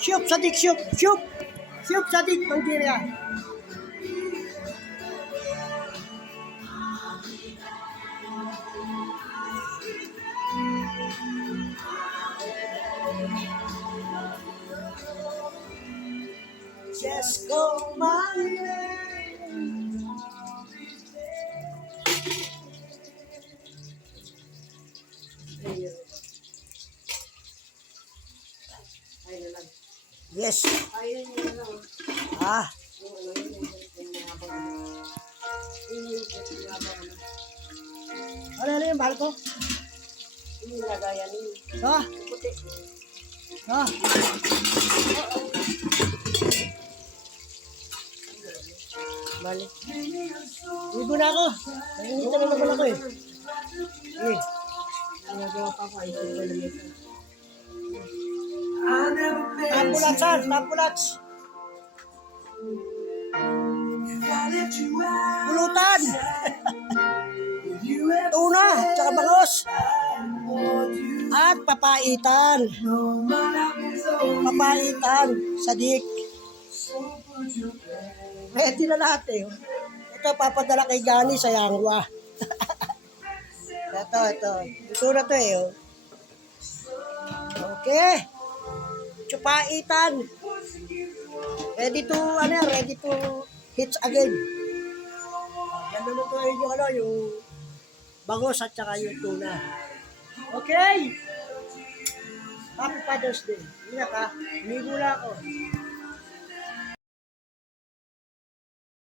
Shoop, sadik, shoop, shoop. Shoop, sadik, Mandiria. Just go my way. Yes. Ayun yun lang. Ah, ano ano yung bahal ko? Yun yung lagayan yun. Ha? Puti. Ha? Balik. Ibo na ako. Nangingitan na naman ako eh. Eh, Ginagawa pa ko ay yung galamit. tapulats ha, tapulats. Pulutan. Tuna, tsaka bangos. At papaitan. Papaitan, sadik. Pwede na lahat eh. Ito, papadala kay Gani sa Yangwa. ito, ito. Ito na to eh. oh. Okay. Tsupaitan. Ready to, ano ready to hits again. Yan na to yung ano, yung bangos at saka yung tuna. Okay. Happy Father's Day. Hindi na ka. Hindi na ako.